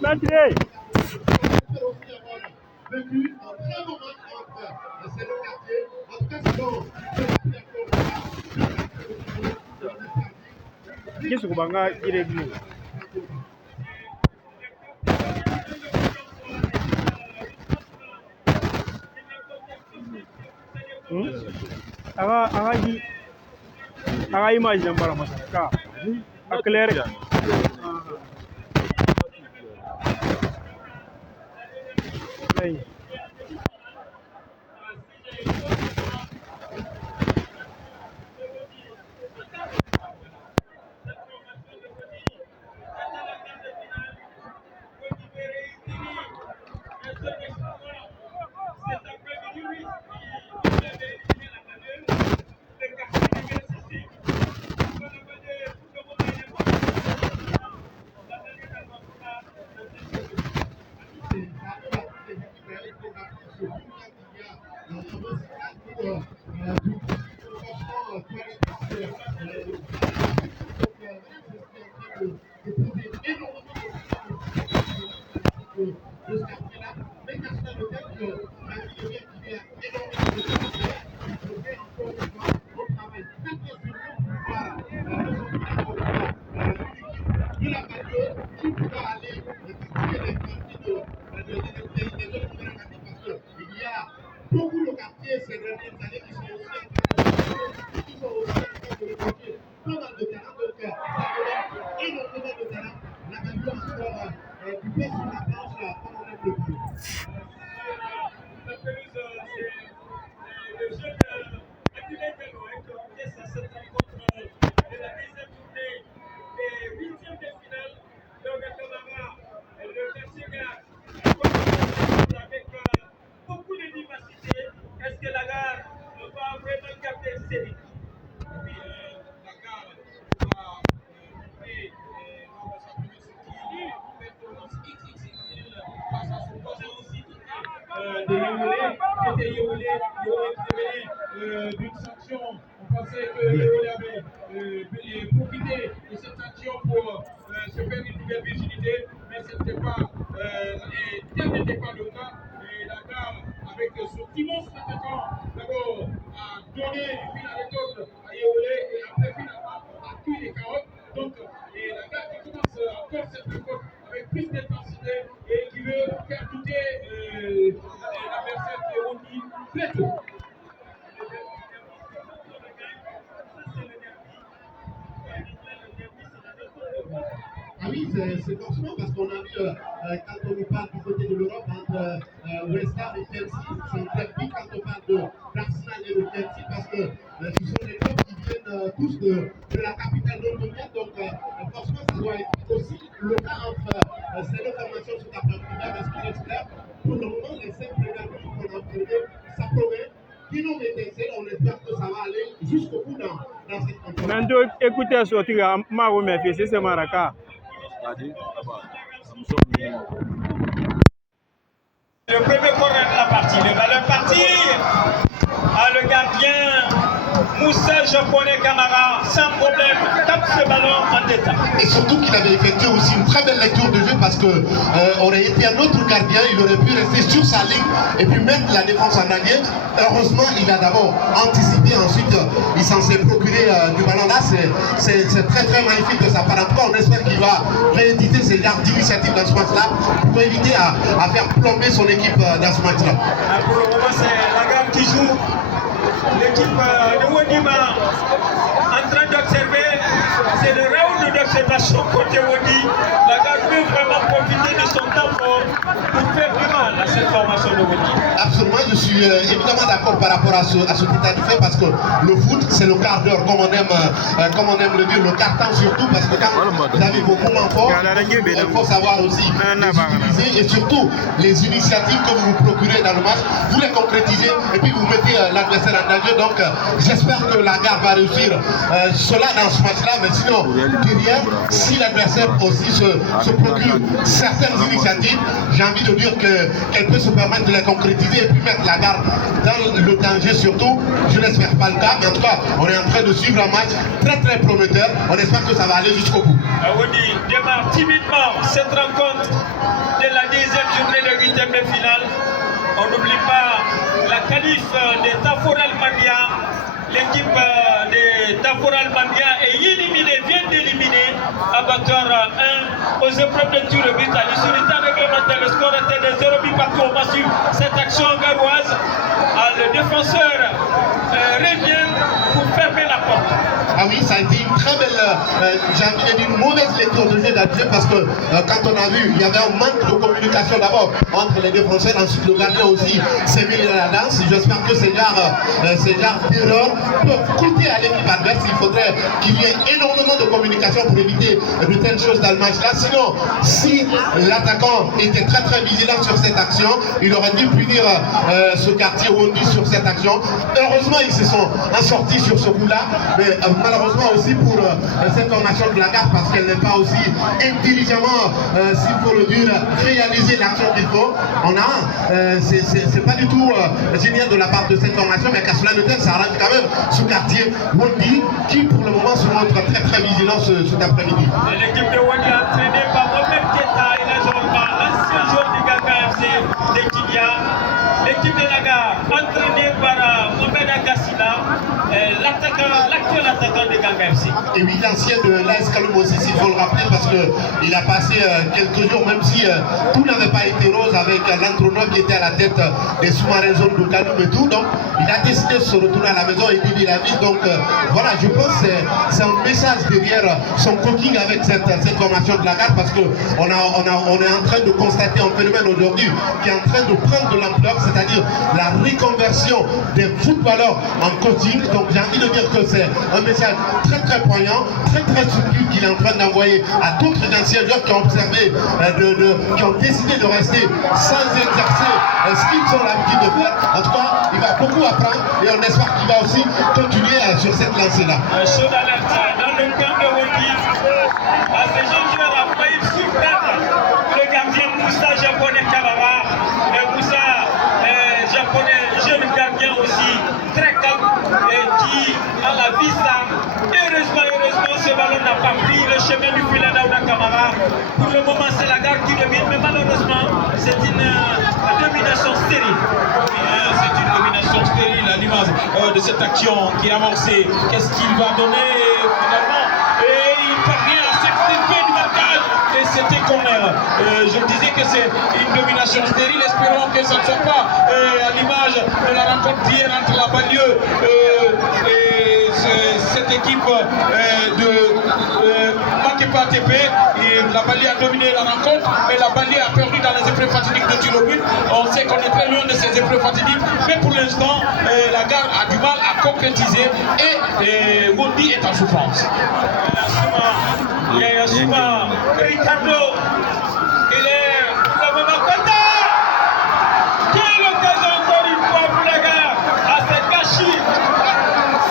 L'entrée. Qu'est-ce que vous avez irrégulier? Aga image yang bara masyarakat. Clear. D'une sanction, on pensait qu'il avait profité de cette sanction pour se faire une nouvelle virginité, mais tel n'était pas le cas. Et la dame, avec son immense attaquant, d'abord a donné une anecdote à Yéolé et après finalement a tué les carottes. Donc, la dame qui commence encore cette récolte avec plus d'intensité et qui veut faire douter l'adversaire qui est remis très tôt. Ah oui, c'est forcément parce qu'on a vu, quand on nous parle du côté de l'Europe, entre West Ham et Chelsea, c'est un derby quand on parle d'Arsenal et de Chelsea, parce que ce sont les clubs qui viennent tous de la capitale londonienne, donc forcément ça doit être aussi le cas entre ces deux formations sur la première, parce qu'il est clair, pour le moment, les 5 premières minutes qu'on a obtenues, ça promet. On espère que ça va aller jusqu'au bout dans cette campagne. Nando, écoutez à sortir, ma remercie, c'est Maraka. Le premier corner de la partie, le ballon partir. Le gardien Moussa Japonais Camara, sans problème, tape ce ballon en détail. Et surtout qu'il avait effectué aussi une très belle lecture de jeu parce que aurait été un autre gardien, il aurait pu rester sur sa ligne et puis mettre la défense en allié. Heureusement, il a d'abord anticipé, ensuite il s'en s'est procuré du ballon. Là, c'est très très magnifique de sa part. En tout cas, on espère qu'il va rééditer ces genres d'initiatives dans ce match-là pour éviter à faire plomber son équipe dans ce match-là. Pour le moment, c'est la gamme qui joue. L'équipe de Wodima en train d'observer, c'est le round d'observation côté Wodi. La gamme peut vraiment profiter de son temps pour faire du mal à cette formation de Wodi. Absolument, je suis évidemment d'accord par rapport à ce état de fait parce que le foot c'est le quart d'heure comme on aime le dire, le quart temps surtout parce que quand vous avez vos moments forts, il faut savoir aussi les utiliser et surtout les initiatives que vous vous procurez dans le match, vous les concrétisez et puis vous mettez l'adversaire en danger. Donc j'espère que la Gare va réussir cela dans ce match-là, mais sinon derrière, si l'adversaire aussi se procure certaines initiatives, j'ai envie de dire dire qu'elle peut se permettre de la concrétiser et puis mettre la Garde dans le danger surtout. Je n'espère pas le cas, mais en tout cas, on est en train de suivre un match très très prometteur. On espère que ça va aller jusqu'au bout. Awodi démarre timidement cette rencontre de la 10e journée de 8e de finale. On n'oublie pas la qualif de Taforal Mania. L'équipe de Taforal Mania est éliminée, vient d'éliminer Abattoir 1 aux épreuves de tir au but à l'issue du temps réglementaire. Le score était de 0 but partout. On va suivre cette action garoise. Le défenseur revient pour fermer la porte. Ah oui, ça a été une très belle, j'ai envie de dire une mauvaise lecture de jeu d'Alger parce que quand on a vu, il y avait un manque de communication d'abord entre les défenseurs, ensuite le gardien aussi s'est mis dans la danse. J'espère que ces genres d'erreurs peuvent coûter à l'équipe adverse. Il faudrait qu'il y ait énormément de communication pour éviter de telles choses dans le match là. Sinon, si l'attaquant était très très vigilant sur cette action, il aurait dû punir ce quartier Wondi sur cette action. Heureusement, ils se sont sortis sur ce coup-là, mais malheureusement aussi pour cette formation de la Garde parce qu'elle n'est pas aussi intelligemment, s'il faut le dire, réaliser l'action qu'il faut. On a, c'est pas du tout génial de la part de cette formation, mais qu'à cela ne tienne, ça arrange quand même ce quartier Wondi qui pour le moment se montre très très vigilant cet après-midi. L'équipe de Wondi entraînée par Mohamed Keta et la Jorba, ancien joueur du Ganga FC de Kidia. L'équipe de la Garde entraînée par Mohamed Agassina, l'actuel attaquant de Ganga FC. Et oui, l'ancien de l'AS Kaloum aussi, s'il faut le rappeler, parce qu'il a passé quelques jours, même si tout n'avait pas été rose avec l'entraîneur qui était à la tête des sous-marins zones de Kaloum et tout. Donc, il a décidé de se retourner à la maison et d'aider la ville. Donc, voilà, je pense que c'est un message derrière son coaching avec cette formation de la Garde, parce qu'on est en train de constater un phénomène aujourd'hui qui est en train de prendre de l'ampleur, c'est-à-dire la reconversion des footballeurs en coaching. Donc, j'ai envie de dire que c'est un message très très poignant, très très subtil qu'il est en train d'envoyer à d'autres anciens joueurs qui ont observé, qui ont décidé de rester sans exercer ce qu'ils ont l'habitude de faire. En tout cas, il va beaucoup apprendre et on espère qu'il va aussi continuer sur cette lancée-là. Chaud d'alerte dans le camp de Wondi. Ce jeune joueur a failli surprendre le gardien Moussa japonais Kabara. Moussa japonais, jeune gardien aussi, très calme et qui a la vista. Heureusement, ce ballon n'a pas pris le chemin du filet d'Aouda Kamara. Pour le moment, c'est la Garde qui domine, mais malheureusement, c'est une domination stérile. C'est une domination stérile à l'image de cette action qui est amorcée. Qu'est-ce qu'il va donner finalement? Et il parvient à s'extirper du marquage. Et c'était corner. Je disais que c'est une domination stérile. Espérons que ça ne soit pas à l'image de la rencontre d'hier entre la banlieue et cette équipe de Makepa TP. La banlieue a dominé la rencontre, mais la banlieue a perdu dans les épreuves fatidiques de tir au but. On sait qu'on est très loin de ces épreuves fatidiques, mais pour l'instant, la Garde a du mal à concrétiser et Wondi est en souffrance. Il y a souvent Ricardo, il est pour le moment content. Quelle occasion encore une fois pour la Garde.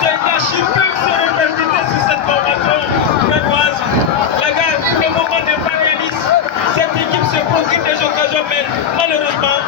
Ces gâchis peuvent se répercuter sur cette formation ménoise. La Garde pour le moment n'est pas réaliste. Cette équipe se procure des occasions, mais malheureusement,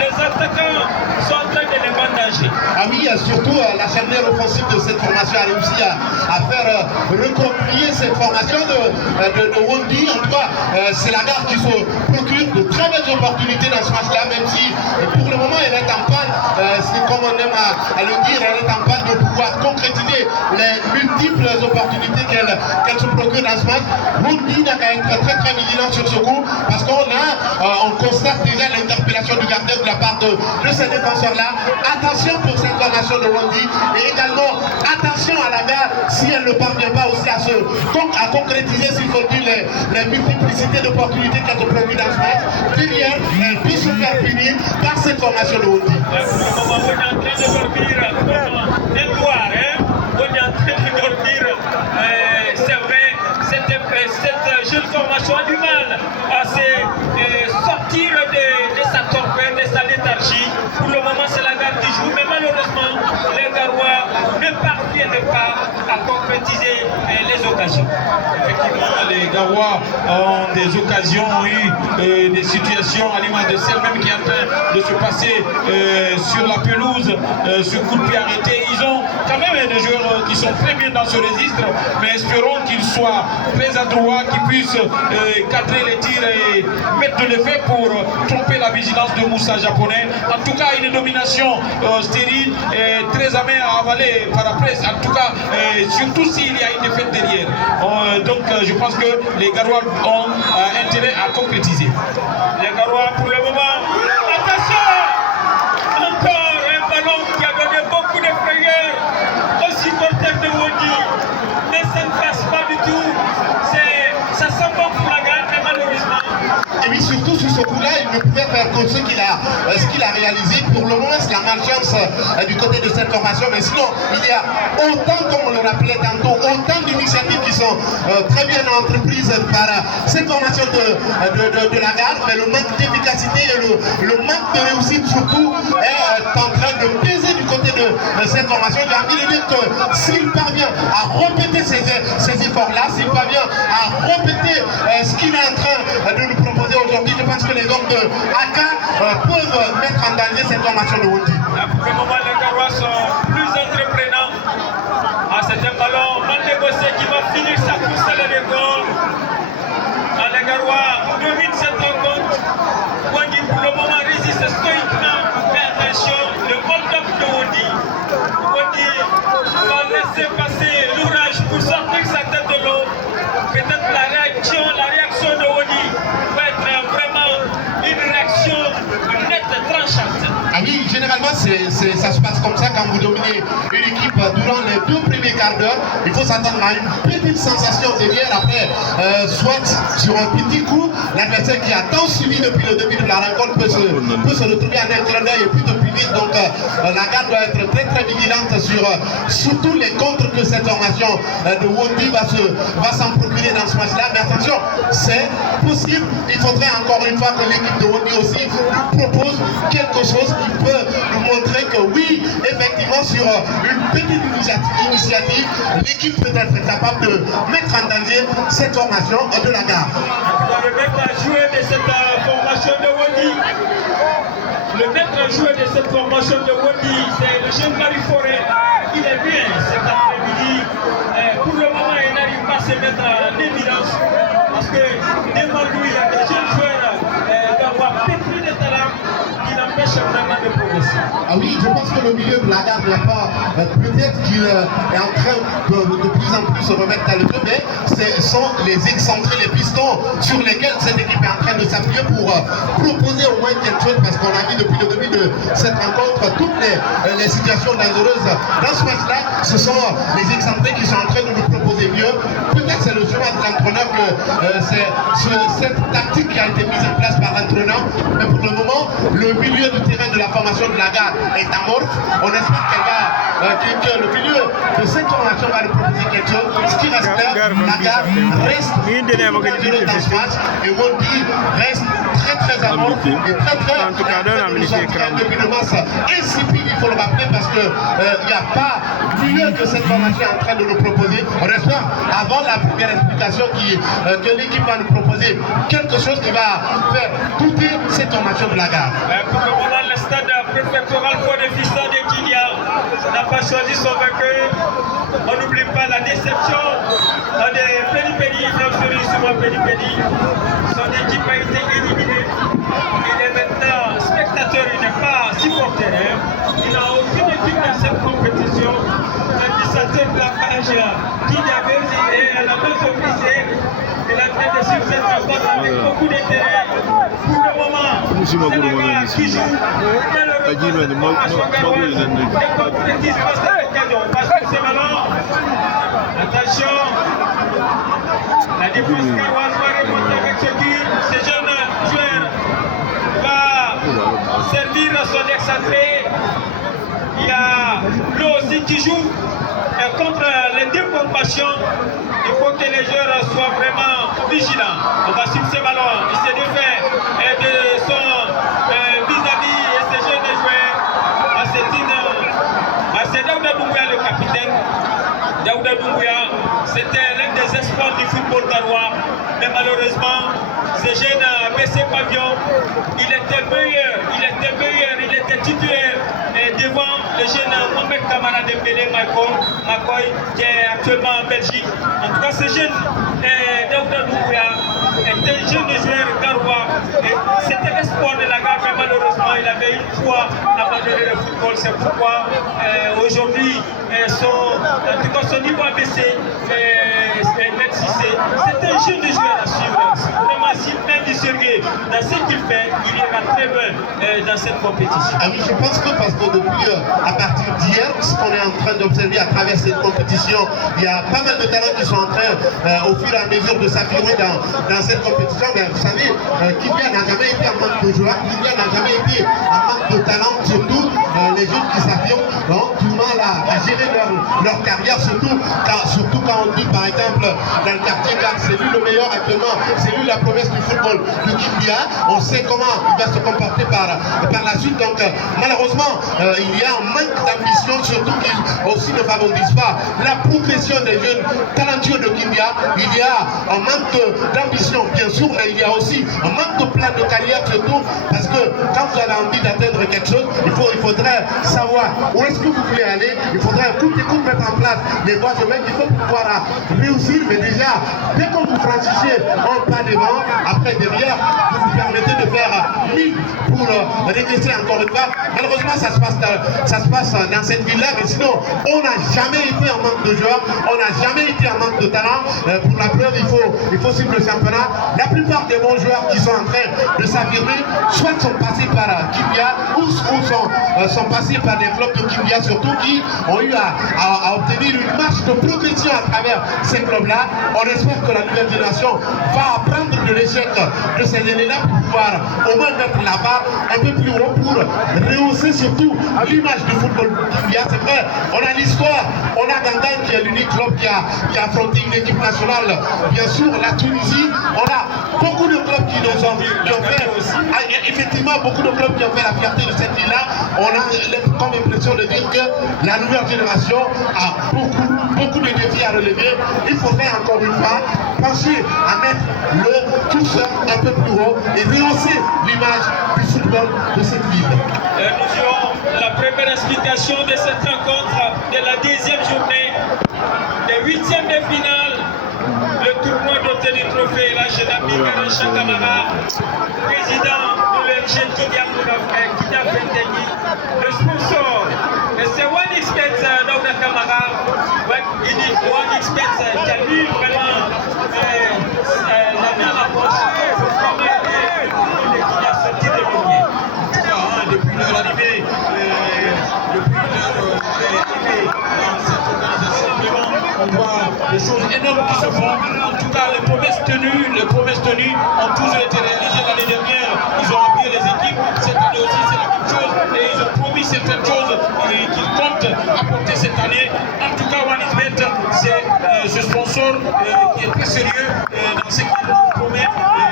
les attaquants sont en train de les bandager. Ah oui, surtout la charnière offensive de cette formation a réussi à faire reconcilier cette formation de Wondi. En tout cas, c'est la Garde qui se procure de très belles opportunités dans ce match-là, même si pour le moment elle est en panne, c'est comme on aime à le dire, elle est en panne de pouvoir concrétiser les multiples opportunités qu'elle se procure dans ce match. Wondi n'a qu'à être très très vigilant sur ce coup, parce on constate déjà l'interpellation du gardien de la part de ces défenseurs-là. Attention pour cette formation de Wondi et également attention à la Garde si elle ne parvient pas aussi à concrétiser, s'il faut dire, les multiplicités d'opportunités qu'elle se produit dans ce match. Derrière, elle puisse se faire punir par cette formation de Wondi. Pour le moment, on est en train de dormir un noir, on est en train de dormir. C'est vrai, cette jeune formation a du mal à se sortir de sa torpeur, de sa léthargie. Pour le moment, c'est la Garde qui joue, mais malheureusement, les Garois ne partent parviennent pas à concrétiser les occasions. Effectivement, les Garois ont des occasions, ont eu des situations à l'image de celle-même qui est en train de se passer sur la pelouse, ce coup de pied arrêté. Ils ont quand même des joueurs qui sont très bien dans ce registre, mais espérons qu'ils soient très adroits, qu'ils puissent cadrer les tirs et mettre de l'effet pour tromper la vigilance de Moussa japonais. En tout cas, une domination stérile et très amère à avaler par la presse. En tout cas, surtout s'il y a une défaite derrière. Donc, je pense que les Garois ont intérêt à concrétiser. Les Garois, pour le moment, attention! Encore un ballon qui a donné beaucoup de frayeur aux supporters de Wondi. Mais ça ne passe pas du tout. Ça sent bon pour la gagne, mais malheureusement. Et oui, surtout sur ce coup-là, il ne pouvait faire que ce qu'il a réalisé. Pour le moment, c'est la malchance du côté de cette formation. Mais sinon, il y a autant, comme on le rappelait tantôt, autant d'initiatives qui sont très bien entreprises par cette formation de la garde. Mais le manque d'efficacité et le manque de réussite surtout est en train de peser du côté de cette formation. J'ai envie de dire que s'il parvient à répéter ces efforts-là, s'il parvient à répéter ce qu'il est en train de nous proposer aujourd'hui, je pense que les hommes de Aka peuvent mettre en danger cette formation de Wondi. Pour le moment, les Garois sont plus entreprenants. C'est un ballon mal négocié qui va finir sa course à la goal. Les Garois dominent cette rencontre. Wondi, pour le moment, résiste stoïquement. Mais attention, le hold-up de Wondi. Wondi va laisser passer l'ouvrage pour sortir sa tête de l'eau. Peut-être la réaction de Wondi va être vraiment une réaction nette et tranchante. Ah oui, généralement ça se passe comme ça quand vous dominez une équipe durant les 2 premiers quarts d'heure. Il faut s'attendre à une petite sensation derrière. Après, soit sur un petit coup, l'adversaire qui a tant suivi depuis le début de la rencontre peut se retrouver en un clin d'œil et puis depuis vite. Donc la garde doit être très très vigilante sur surtout les contres que cette formation de Wondi va s'en procurer dans ce match-là. Mais attention, c'est possible. Il faudrait encore une fois que l'équipe de Wondi aussi nous propose quelque chose qui peut nous montrer que oui, effectivement, sur une petite initiative, l'équipe peut être capable de mettre en danger cette formation de la garde. Le maître à jouer de cette formation de Wondi. Le maître à jouer de cette formation de Wondi, c'est le jeune Marie Forêt. Il est bien cet après-midi. Pour le moment, il n'arrive pas à se mettre en évidence. Parce que devant lui, il y a des jeunes joueurs d'avoir pétri de talent qui n'empêchent vraiment de progresser. Ah oui, je pense que le milieu de la garde n'a pas. Peut-être qu'il est en train de plus en plus se remettre à le jeu, mais ce sont les excentrés, les pistons sur lesquels cette équipe est en train de s'appuyer pour proposer au moins quelque chose, parce qu'on a vu depuis le début de cette rencontre toutes les situations dangereuses dans ce match-là. Ce sont les excentrés qui sont en train de nous proposer mieux. Peut-être c'est le choix de l'entraîneur que c'est cette tactique qui a été mise en place par l'entraîneur, mais pour le moment, le milieu du terrain de la formation de la garde est amorphe. On espère que le milieu de cette formation va nous proposer quelque chose. Ce qui reste là, la garde reste dangereuse dans ce match et Wondi reste très amorphe et très depuis le match insipide, il faut le rappeler, parce que il n'y a pas mieux que cette formation est en train de nous proposer. On espère, avant la première explication, que l'équipe va nous proposer quelque chose qui va faire goûter cette formation de la garde. Pour le moment, le stade préfectoral pour les fistons de Kilia n'a pas choisi son vainqueur. On n'oublie pas la déception de Pénipédi, souvent Pénipédi. Son équipe a été éliminée. Il est maintenant spectateur, il n'est pas supporter. Il n'a aucune équipe dans cette compétition. L'administrateur de la page qui avait à la base officielle, il a train de suivre cette rencontre avec beaucoup d'intérêt. Pour le moment, c'est la gare qui joue. Attention, la défense garoise va remonter avec ce tir. Ce jeune joueur va servir son excentré. Il y a lui aussi qui joue. Et contre les deux formations, il faut que les joueurs soient vraiment vigilants. On va suivre ces ballons. Il s'est défait de son vis-à-vis et ses jeunes joueurs. C'est Daouda Doumbouya, le capitaine. c'était l'un des espoirs du football garois. Mais malheureusement, ce jeune BC Pavillon, il était titulaire devant le jeune Mohamed Kamara Dembélé Makoy, qui est actuellement en Belgique. En tout cas, ce jeune Daouda Doumbouya est un jeune joueur garois. C'était l'espoir de la gare, mais malheureusement, il avait une fois abandonné le football. C'est pourquoi aujourd'hui, son niveau a baissé. Même si c'est un jeune joueur à suivre. Vraiment, s'il met du sérieux dans ce qu'il fait, il ira très loin dans cette compétition. Ah oui, je pense que parce que depuis, à partir d'hier, ce qu'on est en train d'observer à travers cette compétition, il y a pas mal de talents qui sont en train, au fur et à mesure, de s'affirmer dans cette compétition. Mais vous savez, Kylian n'a jamais été en manque de joueurs, Kylian n'a jamais été en manque de talent, surtout les jeunes qui s'affirment ont du mal à gérer leur carrière, surtout quand on dit par exemple dans le quartier Gare, c'est lui le meilleur actuellement, c'est lui la promesse du football de Kimbia. On sait comment il va se comporter par la suite. Donc malheureusement, il y a un manque d'ambition, surtout qui aussi ne favorise pas la progression des jeunes talentueux de Kimbia. Il y a un manque d'ambition, bien sûr, mais il y a aussi un manque de plan de carrière, surtout parce que quand vous avez envie d'atteindre quelque chose, il faudrait savoir où est-ce que vous voulez aller, il faudrait tout mettre en place. Mais moi, je mets qu'il faut pouvoir réussir, mais déjà, dès que vous franchissez un pas devant, après derrière, vous vous permettez de faire 1000 pour régresser encore une fois. Malheureusement, ça se passe dans cette ville-là, mais sinon, on n'a jamais été en manque de joueurs, on n'a jamais été en manque de talent. Pour la preuve, il faut suivre le championnat. La plupart des bons joueurs qui sont en train de s'affirmer, soit sont passés par Kimbia, ou sont passés par des clubs de Kimbia, surtout qui ont eu à obtenir une marche de progression à travers ces clubs-là. On espère que la nouvelle génération va apprendre de l'échec de ces années-là pour pouvoir au moins mettre la barre un peu plus haut pour rehausser surtout l'image du football Kimbia. C'est vrai, on a l'histoire, on a Gandan qui est l'unique club qui a affronté une équipe nationale, bien sûr, la Tunisie. On a beaucoup de clubs qui ont fait effectivement beaucoup de clubs qui ont fait la fierté de cette ville-là. On a comme impression de dire que la nouvelle génération a beaucoup de défis à relever. Il faudrait encore une fois penser à mettre le toucheur un peu plus haut et rehausser l'image du football de cette ville. Nous aurons la première explication de cette rencontre de la deuxième journée des huitièmes de finale. Le tournoi d'obtenir trophée, là, je l'ai mis Garancha Kamara, président de l'ONG Kida Fenteni. Le sponsor, c'est OneXpert Daouda Kamara, OneXpert qui a lui vraiment la main à la poche pour vraiment aider l'équipe à sortir de l'union. Depuis leur arrivée, dans cette organisation, on voit des choses énormes qui se font. En tout cas, les promesses tenues ont toujours été réalisées l'année dernière. Ils ont appuyé les équipes. Cette année aussi, c'est la même chose. Et ils ont promis certaines choses qu'ils comptent apporter cette année. En tout cas, OneXbet, c'est ce sponsor qui est très sérieux dans ce qu'il promet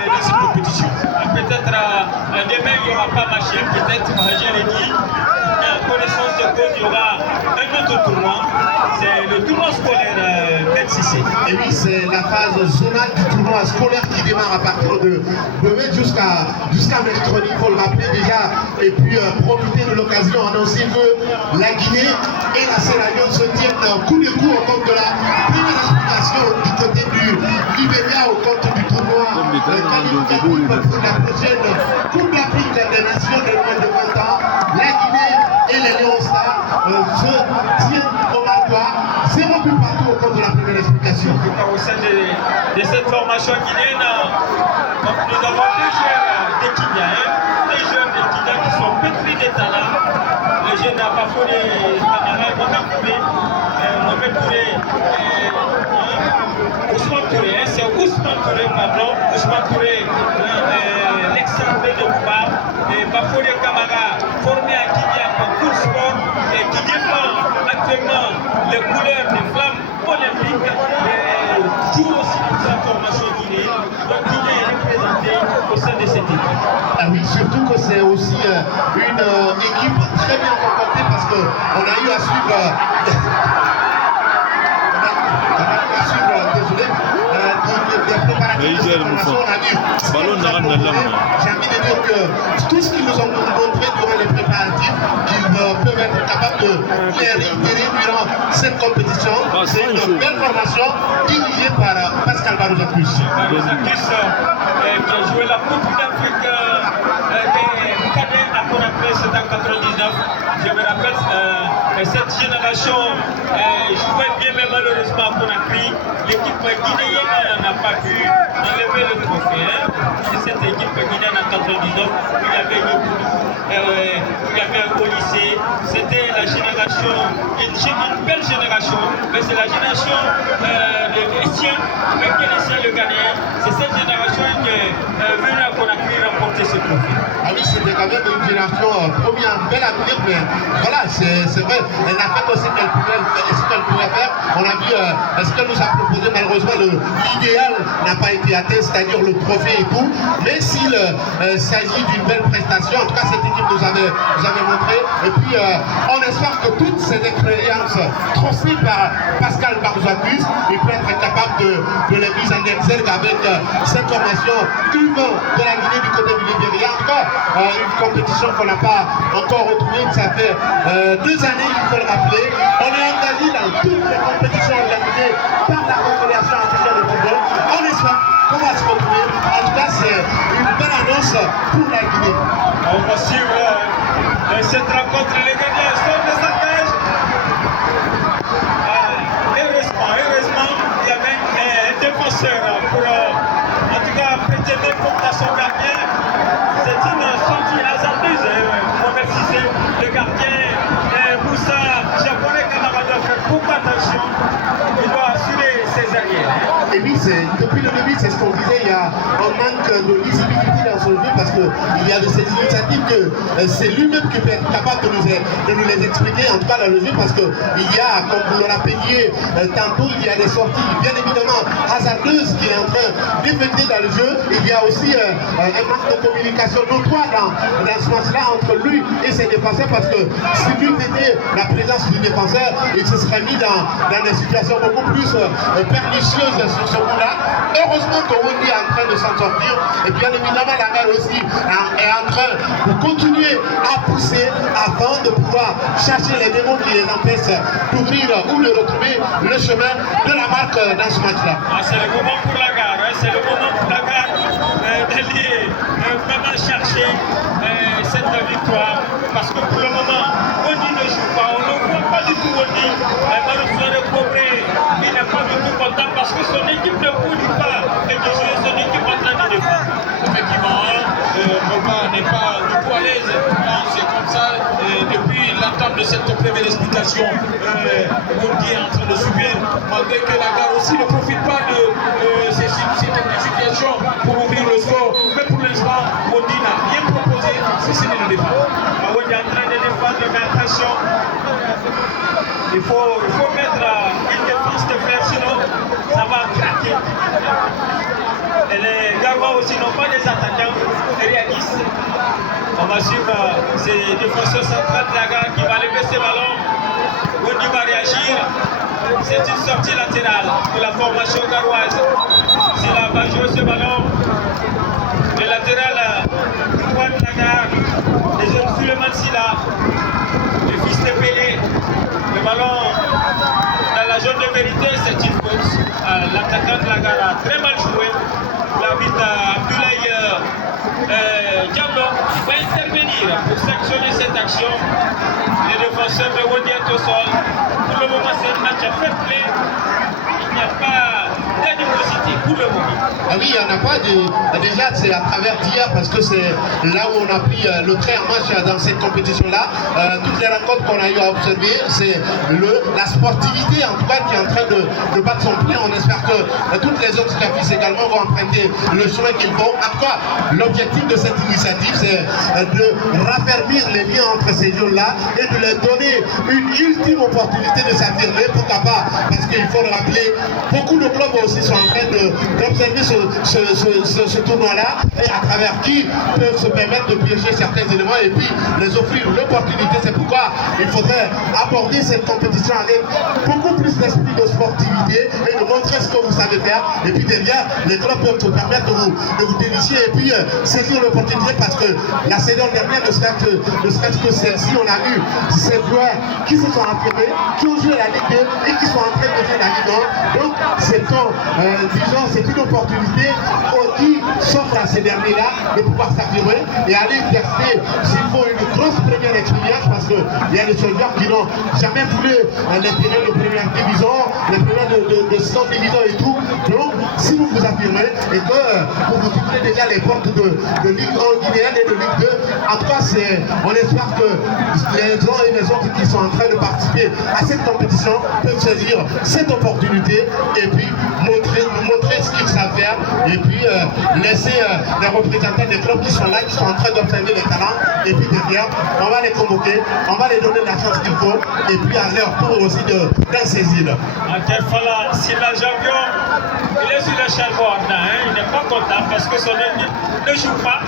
dans cette compétition. Peut-être demain, il n'y aura pas match. Peut-être, je l'ai dit, en connaissance de cause, il y aura un autre tournoi. C'est le tournoi scolaire d'Excissé. Et oui, c'est la phase zonale du tournoi scolaire qui démarre à partir de demain jusqu'à mercredi, il faut le rappeler déjà. Et puis profiter de l'occasion, annoncer que la Guinée et la Sierra Leone se tiennent coup de coup au compte de la première explication du côté du Libéria au compte du tournoi qualificatif pour la prochaine Coupe d'Afrique des Nations de moins de 20 ans. La Guinée et les Lions Stars se tiennent au Maroc. 0 but partout au compte de la première explication. Au sein de cette formation guinéenne, nous avons deux joueurs de Kimbia, qui sont pétris de talent. Le jeune Bafoulé Kamara, Mohamed Touré, Ousmane Touré, c'est Ousmane Touré, pardon, Ousmane Touré, l'exemple de Bouba, et Bafoulé Kamara, formé à Kimbia en full sport et qui défend actuellement les couleurs des flammes olympiques et joue aussi pour sa formation Guinée. Donc Guinée est représentée au sein de cette équipe. Ah oui, surtout que c'est aussi une équipe très bien comportée parce qu'on a eu à suivre J'ai envie de dire que tout ce qu'ils nous ont montré durant les préparatifs, qu'ils peuvent être capables de les réitérer durant cette compétition. C'est une belle formation dirigée par Pascal Barouzakus. Barouzakus qui a joué la Coupe d'Afrique des cadets à Conakry, c'était en 99. Je me rappelle, cette génération jouait bien, mais malheureusement à Conakry, l'équipe guinéenne n'a pas pu enlever le trophée. Cette équipe guinéenne en 99, il y avait il y avait au lycée, c'était la génération, une belle génération, mais c'est la génération de Essien, avec Essien le Ghanéen. C'est cette génération qui est venue à Conakry remporter ce trophée. Ah oui, c'était quand même une génération première, belle avenir, mais voilà, c'est vrai, elle a fait aussi ce qu'elle pouvait faire. On a vu ce qu'elle nous a proposé, malheureusement, l'idéal n'a pas été atteint, c'est-à-dire le trophée et tout, mais s'il s'agit d'une belle prestation, en tout cas cette équipe nous avait montré, et puis on espère que toute cette expérience transmise par Pascal Barouzakus, il peut être capable de les mises en exergue avec cette formation U20 de la Guinée du côté du Libéria. En tout cas, une compétition qu'on n'a pas encore retrouvée, ça fait 2 années, il faut le rappeler. On est engagé dans toutes les compétitions organisées par la Confédération africaine de football. On espère qu'on va se retrouver. En tout cas, c'est une belle annonce pour la Guinée. On va suivre cette rencontre. Les Ghanéens sont des engages. Heureusement, il y avait un défenseur pour, en tout cas, prétendre contre son gardien. C'est une sortie hasardeuse. Mohamed Cissé, le gardien, Moussa, japonais, camarade, doit faire beaucoup attention. Il doit assurer ses arrières. Et oui, depuis le début, c'est ce qu'on disait, il y a un manque de lisibilité dans son jeu parce qu'il y a de ces initiatives que c'est lui-même qui peut être capable de nous les expliquer, en tout cas dans le jeu, parce qu'il y a, comme vous l'aurez payé tantôt, il y a des sorties bien évidemment hasardeuses qui est en train d'effectuer dans le jeu. Il y a aussi un manque de communication notoire dans ce match-là entre lui et ses défenseurs, parce que si lui était la présence du défenseur, il se serait mis dans des situations beaucoup plus pernicieuses sur ce coup-là. Heureusement que Wondi est en train de s'en sortir, et bien évidemment la guerre aussi est en train de continuer à pousser avant de pouvoir chercher les démons qui les empêchent d'ouvrir ou de retrouver le chemin de la marque dans ce match-là. C'est le moment pour la gare, c'est le moment pour la gare d'aller vraiment chercher cette victoire, parce que pour le moment, Wondi ne joue pas, on ne voit pas du tout Wondi. Malheureusement, Cobré, il n'est pas du tout content parce que son équipe ne bouge pas et que son équipe est en train de défendre. Effectivement, Boba n'est pas du tout à l'aise. C'est comme ça, depuis l'entame de cette première explication, Wondi est en train de subir, malgré que la gare aussi ne profite pas de ces situations pour ouvrir le score. Mais pour l'instant, Wondi n'a rien proposé, c'est ce de défendre. Wondi est en train de défendre, mais attention, il faut mettre une défense de fer, sinon ça va craquer. Et les Garois aussi n'ont pas des attaquants réalistes. On va suivre ces défenseurs centrales de la gare qui va lever ses ballons. Wondi va réagir. C'est une sortie latérale de la formation garoise. S'il va jouer ce ballon, le latéral Juan Lagar, les jeunes Suleiman Silla, le fils de Pelé. Le ballon dans la zone de vérité, c'est une faute. L'attaquant de la gare a très mal joué. L'arbitre Abdoulaye Diallo va intervenir pour sanctionner cette action. Les défenseurs de Wondi est au sol. Pour le moment, c'est un match à fair play. Il n'y a pas d'animosité pour le moment. Ah oui, il n'y en a pas déjà, c'est à travers d'hier, parce que c'est là où on a pris le train en marche dans cette compétition-là. Toutes les rencontres qu'on a eu à observer, c'est la sportivité en tout cas qui est en train de battre son plein. On espère que toutes les autres cafés également vont emprunter le chemin qu'ils font. En tout cas, l'objectif de cette initiative, c'est de raffermir les liens entre ces jeunes-là et de leur donner une ultime opportunité de s'affirmer, pourquoi pas, parce qu'il faut le rappeler, beaucoup de clubs aussi sont en train d'observer gagner ce tournoi-là et à travers qui peuvent se permettre de piéger certains éléments et puis les offrir l'opportunité. C'est pourquoi il faudrait aborder cette compétition avec beaucoup plus d'esprit de sportivité et de montrer ce que vous savez faire. Et puis derrière, les clubs peuvent se permettre de vous dénicher et puis saisir l'opportunité parce que la saison dernière, ne serait-ce que celle-ci, on a eu ces joueurs qui se sont affirmés, qui ont joué la Ligue 2 et qui sont en train de jouer la Ligue 1. Donc c'est une opportunité qui s'offre à ces derniers-là de pouvoir s'affirmer et aller exercer, s'il faut, une grosse première expérience parce qu'il y a des soldats qui n'ont jamais voulu les terrains de première division, les terrains de seconde division et tout. Donc, si vous vous affirmez et que vous vous ouvrez déjà les portes de Ligue 1 guinéenne et de Ligue 2, en tout cas, on espère que les gens et les autres qui sont en train de participer à cette compétition peuvent saisir cette opportunité et puis montrer ce qu'ils savent faire et puis laisser les représentants des clubs qui sont là, qui sont en train d'observer les talents et puis derrière, on va les convoquer, on va les donner la chance qu'il faut et puis à leur tour aussi d'en saisir. Akefala, Sylvain Jambion, il est sur le charbon, il n'est pas content parce que son équipe ne joue pas.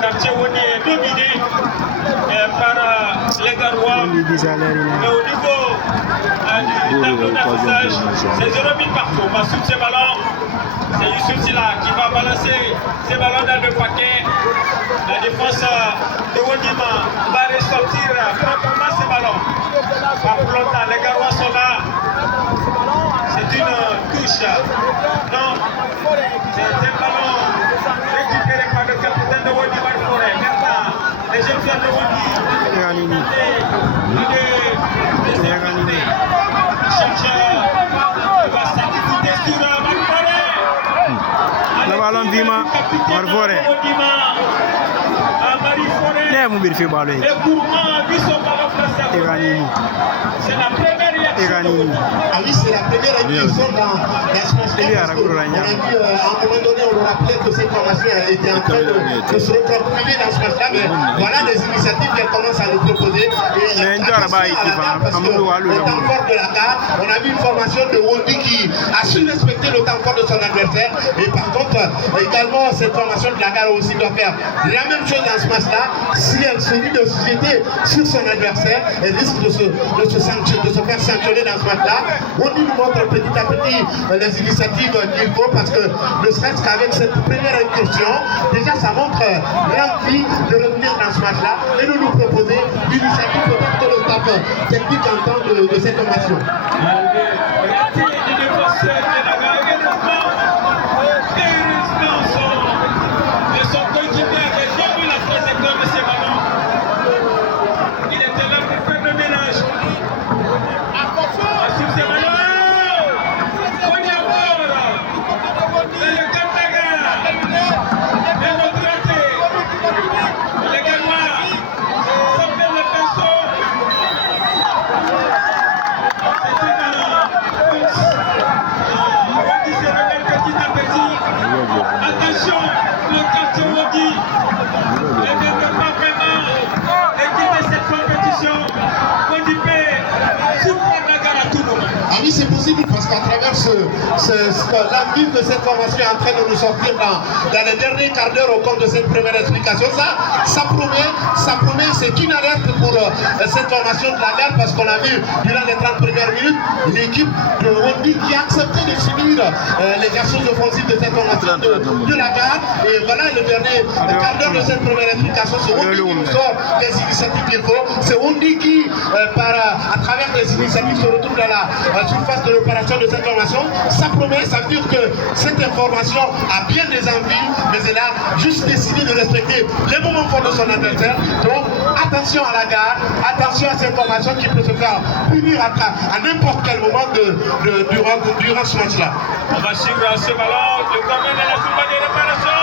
Quartier Woni est dominé par les Garois. Mais au niveau du tableau d'affichage, c'est 0 but partout. On va sur ces ballons. C'est Youssouf Silla qui va balancer ces ballons dans le paquet. La défense de Wonima va ressortir proprement ces ballons. Pas pour longtemps, les Garois sont là. C'est une touche. Non, c'est un ballon récupéré par le capitaine de Woni Marforé. Maintenant, les jeunes joueurs de Woni cherchent, va s'acquitter sur Marforé. Le ballon Vima Marforé. Ne mu bir fi balo yi. C'est la première réaction. Ah oui, c'est la première incursion dans ce match-là. On a vu, à un moment donné, on nous rappelait que cette formation était en train de se recroqueviller dans ce match-là, mais voilà les initiatives qu'elle commence à nous proposer. Et parce que le temps fort de la carte, on a vu une formation de Wondi qui a su respecter le temps fort de son adversaire. Et par contre, également, cette formation de la gare aussi doit faire la même chose dans ce match-là. Si elle se dit de se jeter sur son adversaire, elle risque de se faire sanctionner dans ce match-là. On nous montre petit à petit les initiatives qu'il faut parce que ne serait-ce qu'avec cette première incursion, déjà ça montre l'envie de revenir dans ce match-là et de nous proposer l'initiative peut-être que le staff technique entend de cette formation. C'est possible parce qu'à travers l'envie de cette formation est en train de nous sortir dans les derniers quarts d'heure au cours de cette première explication. Ça promet, c'est une alerte pour cette formation de la garde parce qu'on a vu durant les 30 premières minutes l'équipe de Wondi qui a accepté de subir l'exercice offensif de cette formation de la garde. Et voilà le dernier quart d'heure de cette première explication. C'est Wondi qui nous sort des initiatives qu'il faut. C'est Wondi qui, à travers les initiatives, se retrouve dans la surface de l'opération de cette formation. Ça promet, ça veut dire que cette information a bien des envies, mais elle a juste décidé de respecter les moments forts de son adversaire. Donc attention à la garde, attention à cette formation qui peut se faire punir à n'importe quel moment durant ce match-là. On va suivre ce ballon, le domaine de la surface de réparation.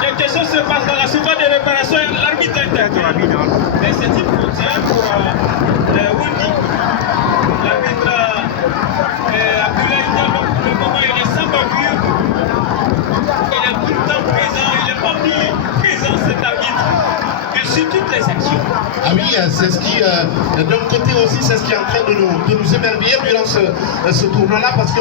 Quelque chose se passe dans la surface de réparation et l'arbitre intervient. Mais c'est une faute pour Wondi. L'arbitre Abdoulaye Diallo, pour le moment, il est sans bavure. Il est tout le temps présent, il est omniprésent cet arbitre. Il suit toutes les actions. Ah oui, c'est ce qui, d'un côté aussi, c'est ce qui est en train de nous émerveiller durant ce tournoi-là, parce que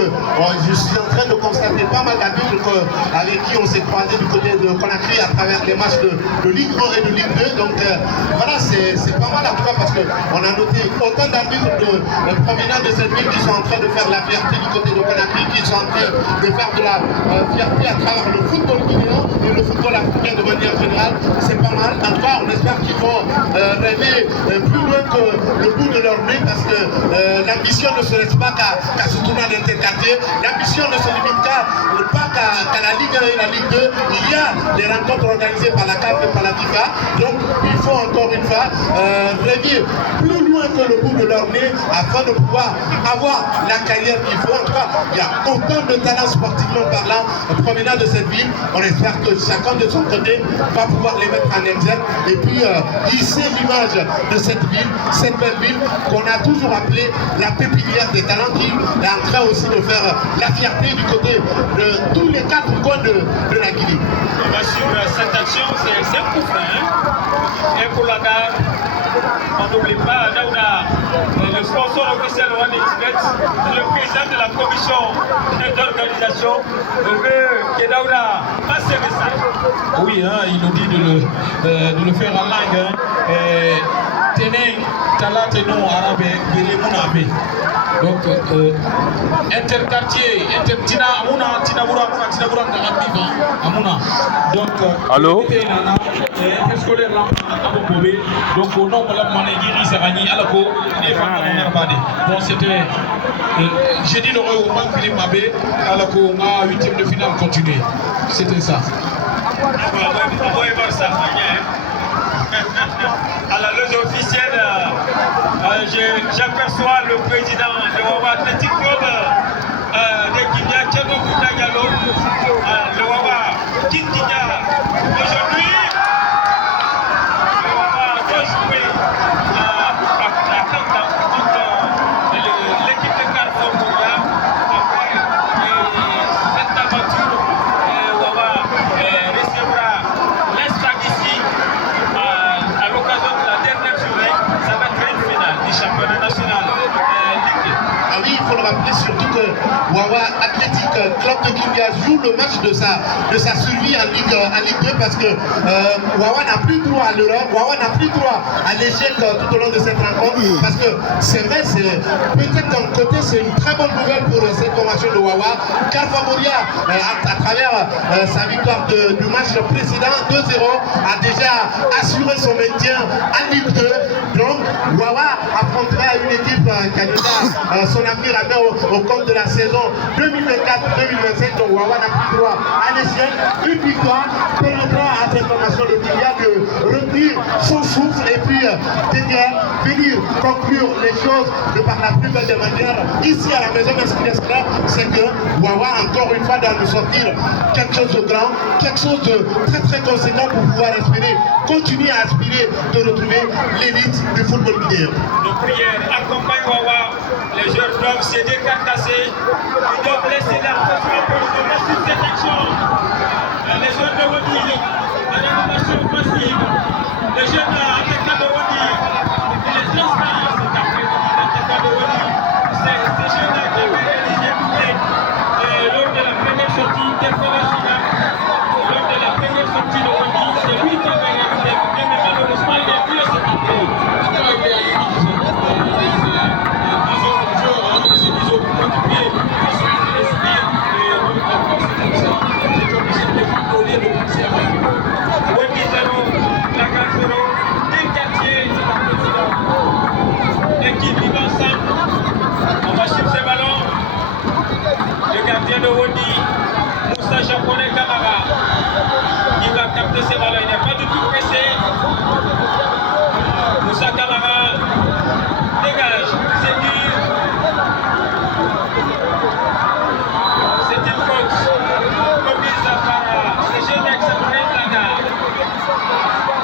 je suis en train de constater pas mal d'arbitres avec qui on s'est croisé du côté de Conakry à travers les matchs de Ligue 1 et de Ligue 2. Donc voilà, c'est pas mal en tout cas, parce qu'on a noté autant d'arbitres provenant de cette ville qui sont en train de faire la fierté du côté de Conakry, qui sont en train de faire de la fierté à travers le football guinéen et le football africain de manière générale. C'est pas mal. En tout cas, on espère qu'ils vont rêver plus loin que le bout de leur nez, parce que l'ambition ne se laisse pas qu'à ce tournoi d'interquartier. L'ambition ne se limite pas qu'à la Ligue 1 et la Ligue 2. Il y a des rencontres organisées par la CAF et par la FIFA. Donc, il faut encore une fois rêver plus loin que le bout de leur nez afin de pouvoir avoir la carrière qu'il faut. En tout cas, il y a autant de talents sportivement parlant provenant de cette ville. On espère que chacun de son côté va pouvoir les mettre en exergue et puis hisser l'image de cette belle ville qu'on a toujours appelée la pépinière des talents, qui est en train aussi de faire la fierté du côté de tous les quatre coins de la Guinée. Sur cette action, c'est un coup franc. Et pour la gare, on n'oublie pas, Daouda, le sponsor officiel One Xbet, le président de la commission d'organisation, veut que Daouda passe ce message. Oui, hein, il nous dit de le faire en langue. Tenez, Talatenou, Arabe, Belemounabe. Donc, interquartier, Tina Amouna, Tinabura, Amouna. Donc, allô? Interscolaire là, donc au nom de la Manégiri Sarani, Alako, bon, c'était jeudi le roi Philippe Mabé, Alako, on a 8e de finale continué. C'était ça. À la loge officielle, j'aperçois le président de Wawa Athletic Club de Kinya, Tchèdo Kouta Gallo, le Wawa Kinkinya. Aujourd'hui, le Wawa doit jouer à Kanta contre l'équipe de Carrefour Mouria. Après cette aventure, Wawa recevra l'Estag ici. À l'occasion de la dernière journée, ça va être une finale du championnat national Ligue 2. Ah oui, il faut le rappeler surtout que Wawa Athletic Club de Kimbia joue le match de sa survie en Ligue 2, parce que Wawa n'a plus droit à l'Europe, Wawa n'a plus droit à l'échec tout au long de cette rencontre, parce que c'est vrai, peut-être d'un côté c'est une très bonne nouvelle pour cette formation de Wawa, car Famoria, à travers sa victoire du match précédent 2-0, a déjà assuré son maintien en Ligue 2. Donc Wawa affrontera une équipe qui a déjà son avenir à mettre au compte de la saison 2024-2025. Donc Wawa n'a plus droit à l'échec. Une victoire permettra à cette formation de Kimbia de retenir son souffle et puis derrière venir conclure les choses de par la plus belle des manières. Ici à la maison d'Escudescla, c'est que Wawa encore une fois doit nous sortir quelque chose de grand, quelque chose de très très conséquent pour pouvoir espérer, continuer à aspirer de retrouver l'élite du football guinéen. Nos prières accompagnent Wawa. Les joueurs doivent se décarcasser. Ils doivent laisser la pression pour réussir cette action. Les joueurs de Wadi, en animation offensive. Les jeunes attaquants de Wadi, les transferts, c'est après l'attaquant de Wadi. C'est ces jeunes qui avaient réalisé lors de la première sortie d'Erfawasina. Lors de la première sortie de Wadi, c'est lui qui avait réalisé. Mais malheureusement, il est plus à ce niveau. L'équipe vit ensemble. On va suivre ce ballon. Le gardien de Wodi, Moussa Japonais Kamara, qui va capter ce ballon. Il n'est pas du tout pressé. Moussa Kamara dégage. C'est dur. C'est une faute commise par ce jeune ex-Brahim Laga.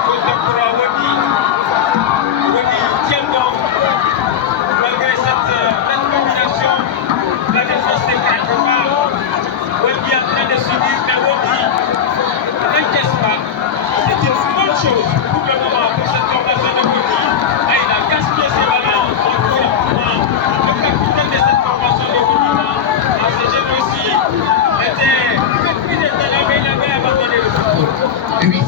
Faute pour Wodi. Wodi tient bon. Malgré cette combinaison, la défense ne craque pas. Wodi est en train de subir, mais Wodi n'inquiète pas.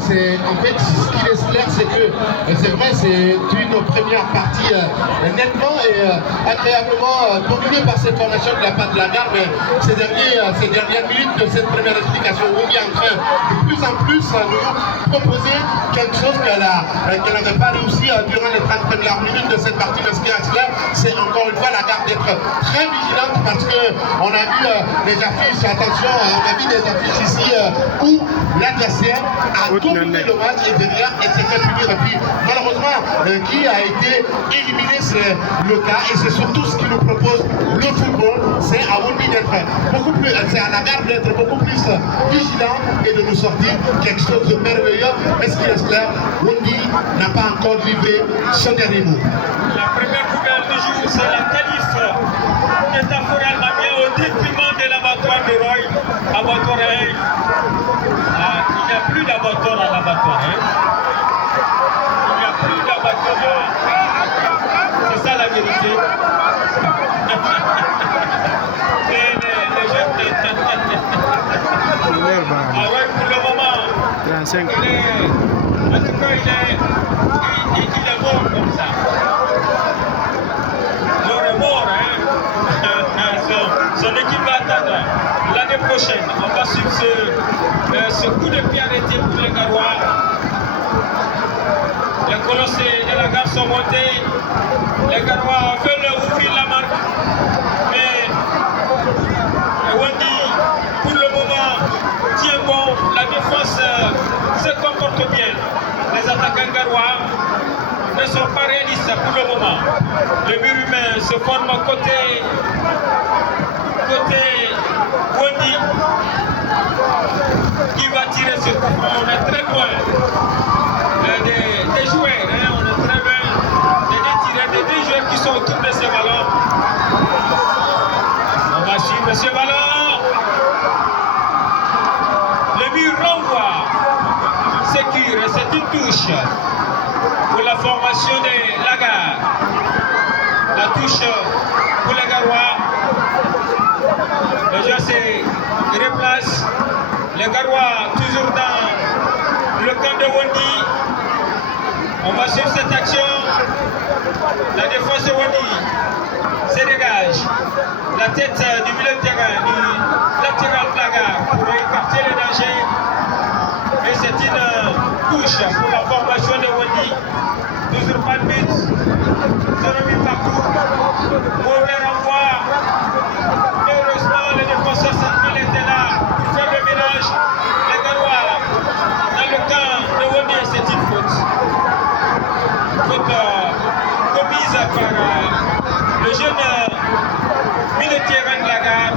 en fait, ce qui laisse clair, c'est que c'est vrai, c'est une première partie nettement et agréablement dominée par cette formation de la part de Lagarde, mais ces dernières minutes de cette première explication, on est en train de plus en plus nous proposer quelque chose qu'elle n'avait pas réussi durant les 30 premières minutes de cette partie. Mais ce qui est clair, c'est encore une fois Lagarde d'être très vigilante parce qu'on a vu les affiches, attention, on a vu des affiches ici où l'adversaire a dominé le match et derrière elle s'est fait punir. Et puis malheureusement, qui a été éliminé, c'est le cas et c'est surtout ce qui nous propose le football, c'est à Wundy d'être beaucoup plus, c'est à Lagarde d'être beaucoup plus vigilant et de nous sortir quelque chose de merveilleux. Mais ce qui est clair, Wundy n'a pas encore livré son dernier mot. La première nouvelle du jour, c'est la qualif de Taforal Mamien au détriment de l'abattoir de Roy. Abattoir 1. Il n'y a plus d'abattoir à l'abattoir 1. Il n'y a plus d'abattoir. C'est ça la vérité. Les jeunes. Ah ouais, pour le moment. 35. En tout cas, il est mort comme ça. Mort est mort, hein. Son équipe va attendre l'année prochaine. On va suivre ce coup de pied arrêté pour les Garois. Les colosses et la gare sont montés. Les Garois veulent ouvrir la marque. Mais Wundy, pour le moment, tient bon. La défense se comporte bien. Les attaquants Garois ne sont pas réalistes pour le moment. Le mur humain se forme côté Wundy qui va tirer ce coup. On est très loin des joueurs, hein. On est très loin des deux joueurs qui sont autour de ce ballon. On va suivre ce ballon. Le mur renvoie. Sécure, c'est une touche pour la formation de Lagarde. La touche pour les Garois. Le jeu se replace. Les Garois toujours dans le camp de Wundy. On va suivre cette action. La défense de Wundy se dégage. La tête du milieu de terrain, du latéral de Lagarde pour écarter les dangers. Et c'est une touche pour la formation de Wundy. Toujours pas de but. Zéro partout. Mauvais renvoi. Heureusement, le défenseur central était là pour faire le ménage. Les Garois, dans le camp de Wundy, c'est une faute. Faute commise par le jeune milieu de terrain de Lagarde.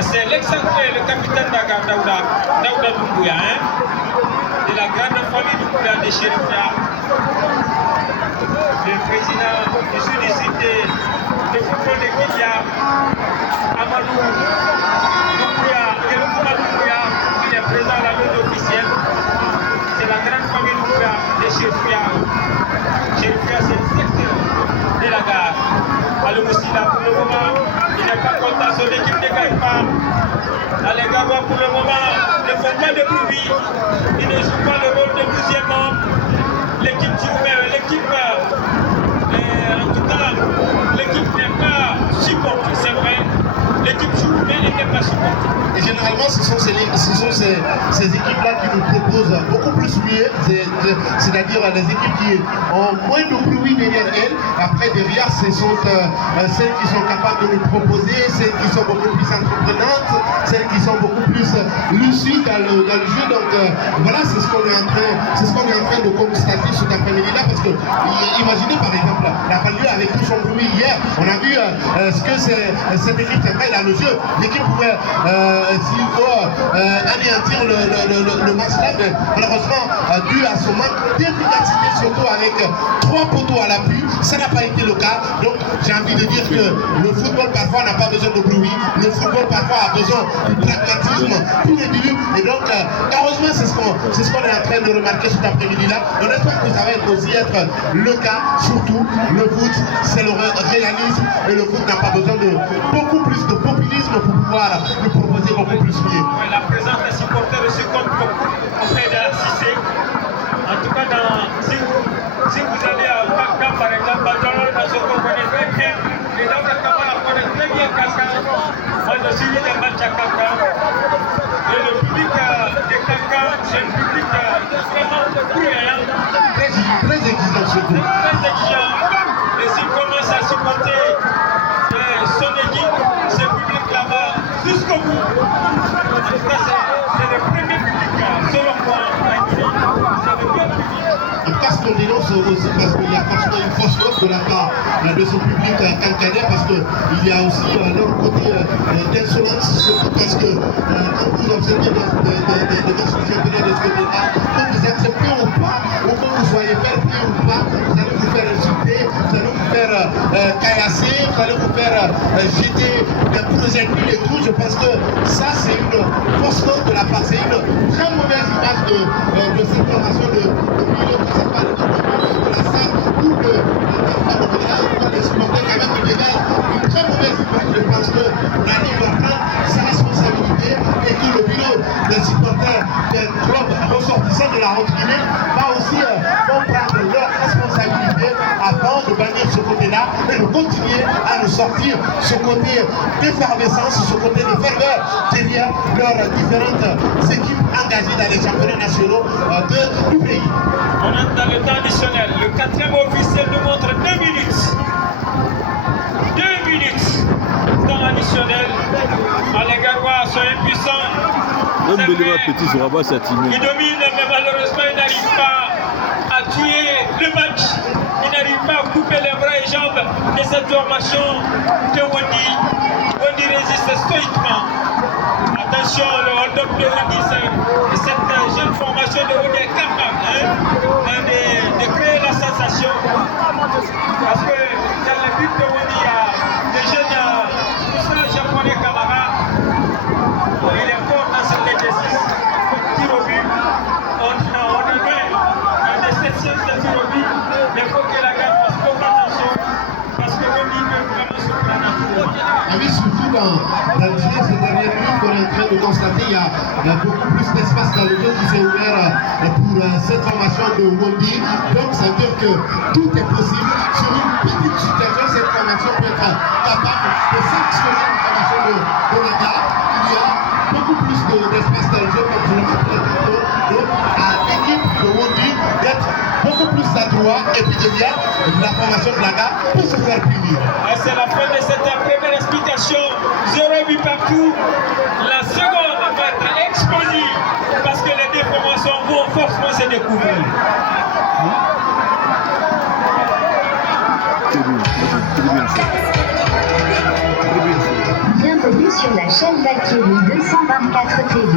C'est l'excentré, le capitaine de Lagarde, Daouda Doumbouya, hein, de la grande famille Doumbouya de Chérifia. Le président du sud-cité de football de Kidia, Amadou Doumbouya, il est présent à la note officielle. C'est la grande famille Doumbouya de Chérifia. Chérifia, c'est le secteur de Lagarde. Al-Moussina, pour le moment, il n'est pas content, son équipe ne gagne pas. Les Garois, pour le moment, ne font pas de bruit. Ils ne jouent pas le rôle de 12e membre. L'équipe joue, mais l'équipe, en tout cas, l'équipe n'est pas supportée, c'est vrai. L'équipe joue, mais elle n'est pas supportée. Et généralement, ce sont ces équipes-là qui nous proposent beaucoup plus mieux, c'est-à-dire les équipes qui ont moins de bruit derrière elles. Après, derrière, ce sont celles qui sont capables de nous proposer, celles qui sont beaucoup plus entreprenantes, celles qui sont beaucoup plus lucides dans le jeu. Donc voilà, c'est ce qu'on est en train de constater cet après-midi-là, parce que imaginez par exemple la banlieue avec tout son bruit hier. On a vu ce que cette équipe, c'est vrai, dans le jeu, l'équipe pouvait s'il faut anéantir le match là, mais malheureusement, dû à ce manque d'efficacité, surtout avec 3 poteaux à l'appui, ça n'a pas été le cas. Donc j'ai envie de dire que le football parfois n'a pas besoin de bruit, le football parfois a besoin du pragmatisme pur et dur. Et donc heureusement, c'est ce qu'on est en train de remarquer cet après-midi là. On espère que ça va aussi être le cas. Surtout le foot, c'est le réalisme, et le foot n'a pas besoin de beaucoup plus de populisme pour pouvoir nous proposer beaucoup plus mieux. La présence des supporters se compte beaucoup auprès de la Cissé. si vous allez à Kaka, par exemple, Badalor, on connaît très bien. Et dans le Kamala, on connaît très bien Kaka. Moi, je suis des matchs à Kaka. Et le public de Kaka, c'est un public vraiment bruyant. Très exigeant surtout. Très exigeant. Et s'il commence à supporter son équipe, ce public là-bas, jusqu'au bout. En tout cas, c'est le premier public, selon moi, en Guinée. C'est le premier public. En tout cas, ce qu'on dénonce aussi, parce qu'il y a forcément une fausse note de la part de son public canadien, parce qu'il y a aussi leur côté d'insolence, surtout parce que quand vous observez des matchs du championnat de ce côté-là, quand vous acceptez ou pas, ou quand vous soyez fair play ou pas, vous allez vous faire insulter, vous allez vous faire caillasser, vous allez vous faire jeter des projectiles et tout. Je pense que ça, c'est une fausse note de la part, c'est une très mauvaise image de cette formation de milieu. De la salle ou de les supporters quand même qui dégagent une très mauvaise image. Je pense que la Ligue doit prendre sa responsabilité et que le bureau des supporters des clubs ressortissants de la Haute-Guinée va aussi prendre leur responsabilité avant de bannir ce côté-là et de continuer à nous sortir ce côté d'effervescence, ce côté de ferveur derrière leurs différentes équipes engagées dans les championnats nationaux du pays. On entre dans le temps additionnel. Le 4e officiel nous montre 2 minutes. 2 minutes. Temps additionnel. Les Garois sont impuissants. Ils dominent, mais malheureusement, ils n'arrivent pas à tuer le match. Ils n'arrivent pas à couper les bras et jambes de cette formation de Wandi. Wandi résiste stoïquement. Attention, le hold-up de Wandi, cette jeune formation de Wandi est capable de créer la sensation. Parce que dans le but de Wandi, il y a des jeunes japonais camarades. Il est fort dans cet exercice. Tir au but. On est loin de cette séance de tir au but. Il faut que la gamme fasse beaucoup attention. Parce que Wandi peut vraiment se prendre à tout. Oui, surtout dans ces dernières minutes qu'on est en train de constater, il y a beaucoup plus d'espace dans le jeu qui s'est ouvert pour cette formation de Wandi. Donc ça veut dire que tout est possible. Sur une petite situation, cette formation peut être capable de sanctionner la formation de Naga. Il y a beaucoup plus d'espace dans le jeu, comme je le rappelais tantôt. Donc à l'équipe de Wandi d'être beaucoup plus adroit et puis derrière la formation de Naga pour se faire punir. C'est la fin de cette première explication. 0 but partout. La seconde va être explosive parce que les deux formations vont forcément se découvrir. Bienvenue sur la chaîne Valkyrie 224 TV.